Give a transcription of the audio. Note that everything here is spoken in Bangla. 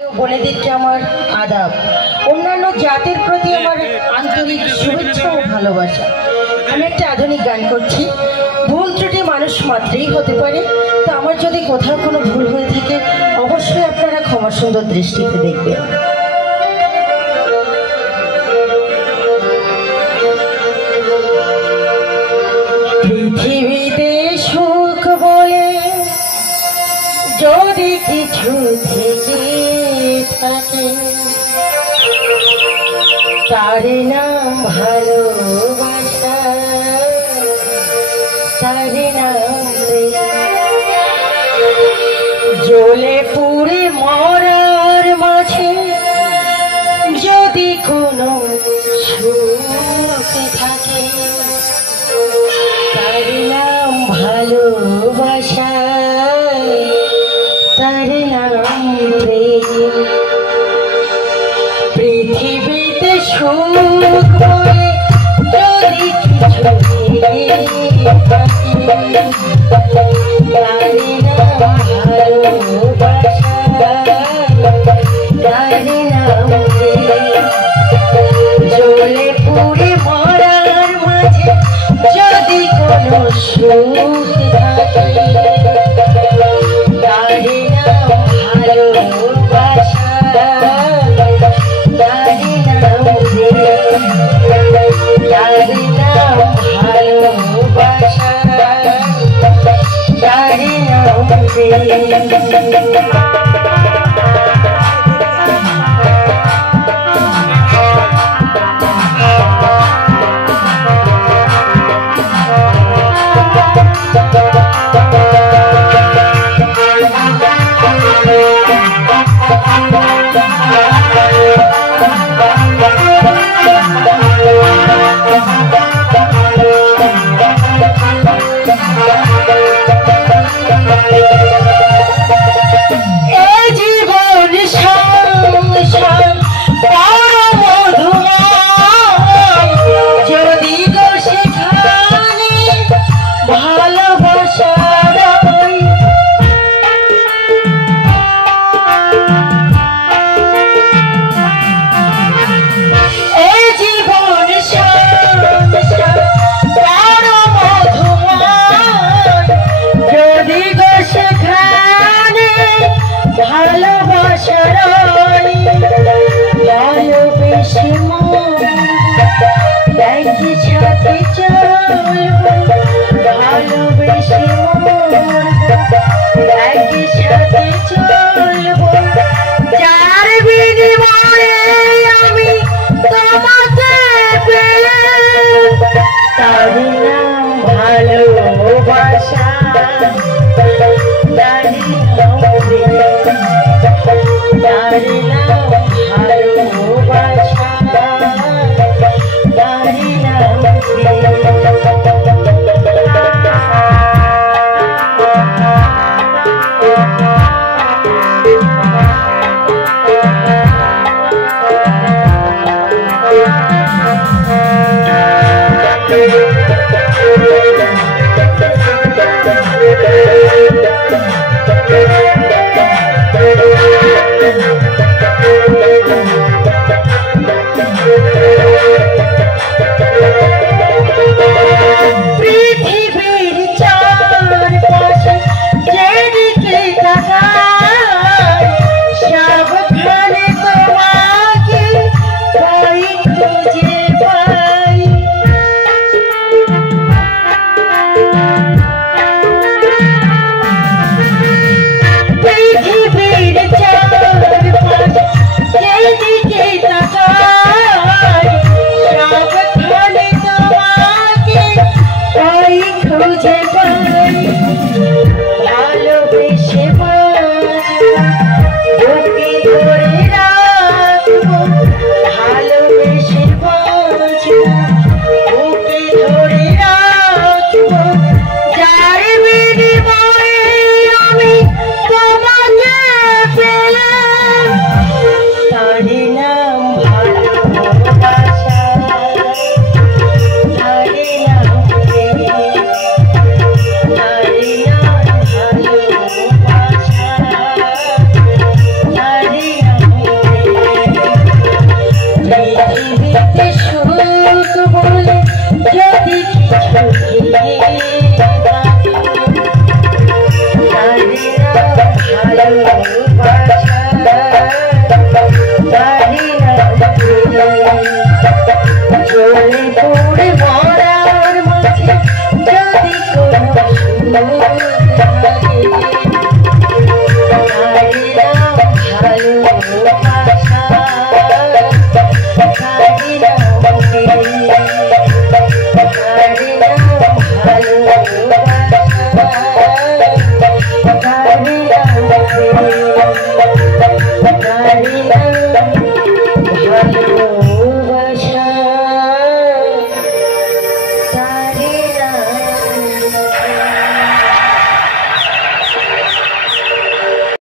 বোনেদেরকে আমার আদাব। অন্যান্য জাতির প্রতি আমার আন্তরিক শুভেচ্ছা ও ভালোবাসা। আমি একটা আধুনিক গান করছি। ভুল ত্রুটি মানুষ মাত্রই হতে পারে, তো আমার যদি কোথাও কোনো ভুল হয়ে থাকে অবশ্যই আপনারা ক্ষমা সুন্দর দৃষ্টিতে দেখবেন। পৃথিবীতে সুখ বলে যদি কিছু থেকে থাকে তার নাম ভালোবাসা, তার নাম জ্বলে পুড়ে মরার মাঝে যদি কোনো সুখ থাকে তার নাম ভালোবাসা, তার নাম প্রেম। পৃথিবীতে সুখ বলে যদি কিছু থাকে তার নাম ভালোবাসা, তার নাম প্রেম। জ্বলে পুড়ে মরার মাঝে যদি কোনো সুখ থাকে তার নাম ভালোবাসা, তার নাম প্রেম, তার নাম ভালোবাসা, তার নাম প্রেম। Thank you. হে